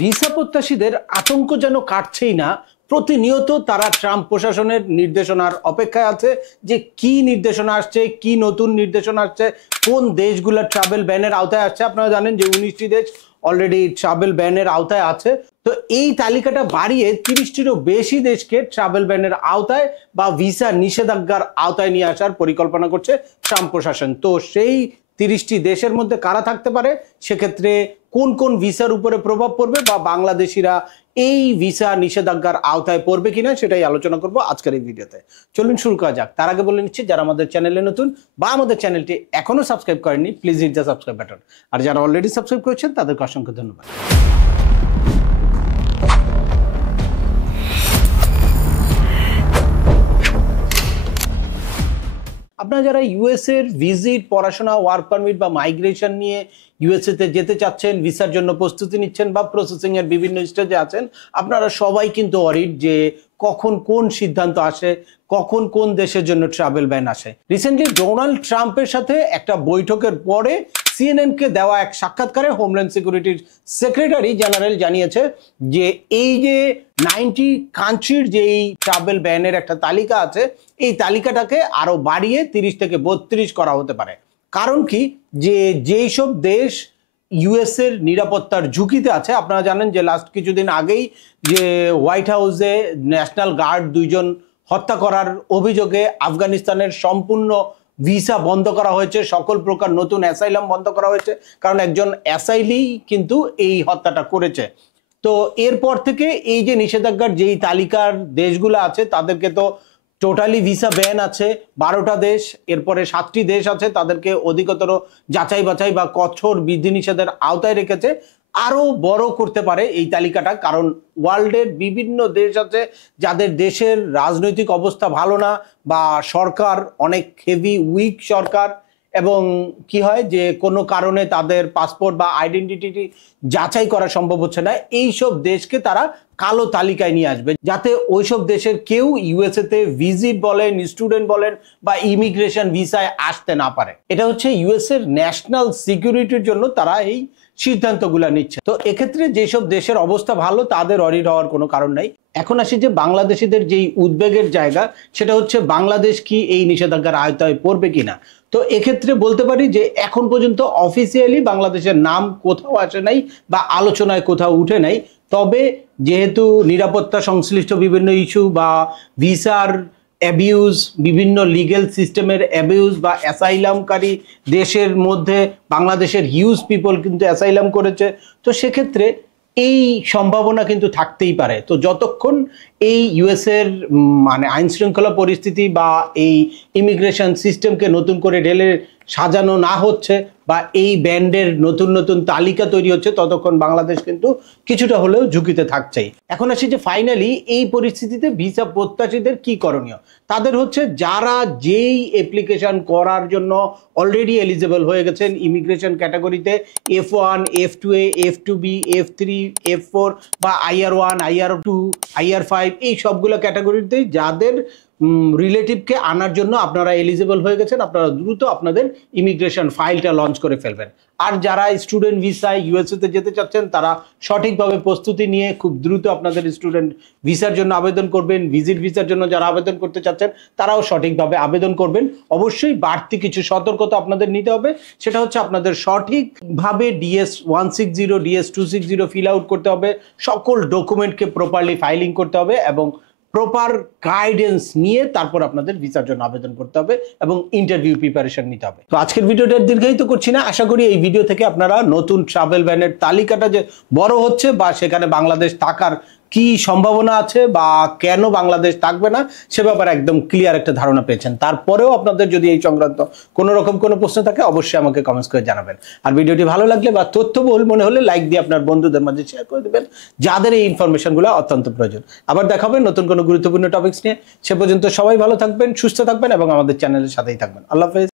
Visa প্রত্যাশীদের আতঙ্ক যেন কাটছেই না। প্রতিনিয়ত তারা ট্রাম্প প্রশাসনের নির্দেশনার অপেক্ষায় আছে যে কি নির্দেশনা আসছে, কি নতুন নির্দেশনা আসছে, কোন দেশগুলো ট্রাভেল ব্যানের আওতায় আসছে। আপনারা জানেন যে 19টি দেশ অলরেডি ট্রাভেল ব্যানের আওতায় আছে। তো এই তালিকাটা বাড়িয়ে 30টিরও বেশি দেশকে ট্রাভেল ব্যানের আওতায় বা ভিসা নিষেধাজ্ঞার আওতায় নিয়ে আসার পরিকল্পনা করছে ট্রাম্প প্রশাসন। তো সেই 30টি দেশের মধ্যে কারা থাকতে পারে, সেক্ষেত্রে কোন কোন ভিসার উপরে প্রভাব পড়বে বা বাংলাদেশিরা এই ভিসা নিষেধাজ্ঞার আওতায় পড়বে কিনা সেটাই আলোচনা করব আজকের এই ভিডিওতে। চলুন শুরু করা যাক। তার আগে বলে নিচ্ছি, যারা আমাদের চ্যানেলে নতুন বা আমাদের চ্যানেলটি এখনো সাবস্ক্রাইব করেননি, please hit the subscribe button. আর যারা অলরেডি সাবস্ক্রাইব করেছেন তাদেরকে অসংখ্য ধন্যবাদ। আপনারা যারা ইউএসএ এর ভিজিট, পড়াশোনা, ওয়ার্ক পারমিট বা মাইগ্রেশন নিয়ে ইউএসএ তে যেতে চাচ্ছেন, ভিসার জন্য প্রস্তুতি নিচ্ছেন বা প্রসেসিং এর বিভিন্ন স্টেজে আছেন, আপনারা সবাই কিন্তু অরিড যে কখন কোন সিদ্ধান্ত আসে, কখন কোন দেশের জন্য ট্রাভেল ব্যান আসে। রিসেন্টলি ডোনাল্ড ট্রাম্পের সাথে একটা বৈঠকের পরে সিএনএন কে দেওয়া এক সাক্ষাৎকারে হোমল্যান্ড সিকিউরিটির সেক্রেটারি জেনারেল জানিয়েছে যে এই যে 90 কান্ট্রির যে ট্রাভেল ব্যানের একটা তালিকা আছে, এই তালিকাটাকে আরো বাড়িয়ে 30 থেকে 32 করা হতে পারে। কারণ কি, যে যেই সব দেশ ইউএস এর নিরাপত্তার ঝুঁকিতে আছে, আপনারা জানেন যে লাস্ট কিছুদিন আগেই যে হোয়াইট হাউসে ন্যাশনাল গার্ড 2 জন হত্যা করার অভিযোগে আফগানিস্তানের সম্পূর্ণ ভিসা বন্ধ করা হয়েছে, সকল প্রকার নতুন অ্যাসাইলাম বন্ধ করা হয়েছে, কারণ একজন অ্যাসাইলি কিন্তু এই হত্যাটা করেছে। তো এরপর থেকে এই যে নিষেধাজ্ঞার যেই তালিকার দেশগুলো আছে তাদেরকে তো টোটালি ভিসা ব্যান আছে 12টা দেশ, এরপরে 7টি দেশ আছে তাদেরকে অধিকতর যাচাই বাছাই বা কঠোর বিধিনিষেধের আওতায় রেখেছে। আরো বড় করতে পারে এই তালিকাটা, কারণ ওয়ার্ল্ডের বিভিন্ন দেশ আছে যাদের দেশের রাজনৈতিক অবস্থা ভালো না বা সরকার অনেক হেভি উইক সরকার, এবং কি হয় যে কোনো কারণে তাদের পাসপোর্ট বা আইডেন্টিটি যাচাই করা সম্ভব হচ্ছে না। এইসব দেশকে তারা কালো তালিকায় নিয়ে আসবে, যাতে ওইসব দেশের কেউ ইউএসএ তে ভিজিট বলেন, স্টুডেন্ট বলেন বা ইমিগ্রেশন ভিসায় আসতে না পারে। এটা হচ্ছে ইউএস এর ন্যাশনাল সিকিউরিটির জন্য তারা এই সিদ্ধান্তগুলো নিচ্ছে। তো এক্ষেত্রে যেসব দেশের অবস্থা ভালো তাদের অরিড হওয়ার কোনো কারণ নাই। এখন আসি যে বাংলাদেশিদের যেই উদ্বেগের জায়গা, সেটা হচ্ছে বাংলাদেশ কি এই নিষেধাজ্ঞার আওতায় পড়বে কিনা। তো এক্ষেত্রে বলতে পারি যে এখন পর্যন্ত অফিসিয়ালি বাংলাদেশের নাম কোথাও আসে নাই বা আলোচনায় কোথাও উঠে নাই। তবে যেহেতু নিরাপত্তা সংশ্লিষ্ট বিভিন্ন ইস্যু বা ভিসার অ্যাবিউজ, বিভিন্ন লিগ্যাল সিস্টেমের অ্যাবিউজ বা অ্যাসাইলামকারী দেশের মধ্যে বাংলাদেশের হিউজ পিপল কিন্তু অ্যাসাইলাম করেছে, তো সেক্ষেত্রে এই সম্ভাবনা কিন্তু থাকতেই পারে। তো যতক্ষণ এই ইউএসএর মানে আইন শৃঙ্খলা পরিস্থিতি বা এই ইমিগ্রেশন সিস্টেমকে নতুন করে ঢেলে সাজানো না হচ্ছে বা এই ব্যান্ডের নতুন নতুন তালিকা তৈরি হচ্ছে, ততক্ষণ বাংলাদেশ কিন্তু কিছুটা হলেও ঝুঁকিতে থাকছেই। এখন আসি যে ফাইনালি এই পরিস্থিতিতে ভিসা প্রত্যাশীদের কি করণীয়। তাদের হচ্ছে যারা যেই অ্যাপ্লিকেশন করার জন্য অলরেডি এলিজিবল হয়ে গেছেন ইমিগ্রেশন ক্যাটাগরিতে, F1, F2A, F2B, F3, F4 বা IR1, IR2, IR5, এই সবগুলো ক্যাটাগরিতেই যাদের রিলেটিভকে আনার জন্য আপনারা এলিজিবল হয়ে গেছেন, আপনারা দ্রুত আপনাদের ইমিগ্রেশন ফাইলটা লঞ্চ করে ফেলবেন। আর যারা স্টুডেন্ট ভিসায় ইউএসএ তে যেতে চাচ্ছেন, তারা সঠিকভাবে প্রস্তুতি নিয়ে খুব দ্রুত আপনাদের স্টুডেন্ট ভিসার জন্য আবেদন করবেন। ভিজিট ভিসার জন্য যারা আবেদন করতে চাচ্ছেন তারাও সঠিকভাবে আবেদন করবেন। অবশ্যই বাড়তি কিছু সতর্কতা আপনাদের নিতে হবে, সেটা হচ্ছে আপনাদের সঠিকভাবে DS-160, DS-260 ফিল আউট করতে হবে, সকল ডকুমেন্টকে প্রপারলি ফাইলিং করতে হবে এবং প্রপার গাইডেন্স নিয়ে তারপর আপনাদের ভিসার জন্য আবেদন করতে হবে এবং ইন্টারভিউ প্রিপারেশন নিতে হবে। তো আজকের ভিডিওটা দীর্ঘায়িত করছি না, আশা করি এই ভিডিও থেকে আপনারা নতুন ট্রাভেল ব্যানের তালিকাটা যে বড় হচ্ছে বা সেখানে বাংলাদেশ থাকার কি সম্ভাবনা আছে বা কেন বাংলাদেশ থাকবে না সে ব্যাপারে একদম ক্লিয়ার একটা ধারণা পেয়েছেন। তারপরেও আপনাদের যদি এই সংক্রান্ত কোনো রকম কোনো প্রশ্ন থাকে অবশ্যই আমাকে কমেন্টস করে জানাবেন। আর ভিডিওটি ভালো লাগলে বা তথ্যবহুল মনে হলে লাইক দিয়ে আপনার বন্ধুদের মাঝে শেয়ার করে দেবেন যাদের এই ইনফরমেশনগুলো অত্যন্ত প্রয়োজন। আবার দেখা হবে নতুন কোনো গুরুত্বপূর্ণ টপিকস নিয়ে। সে পর্যন্ত সবাই ভালো থাকবেন, সুস্থ থাকবেন এবং আমাদের চ্যানেলের সাথেই থাকবেন। আল্লাহ হাফেজ।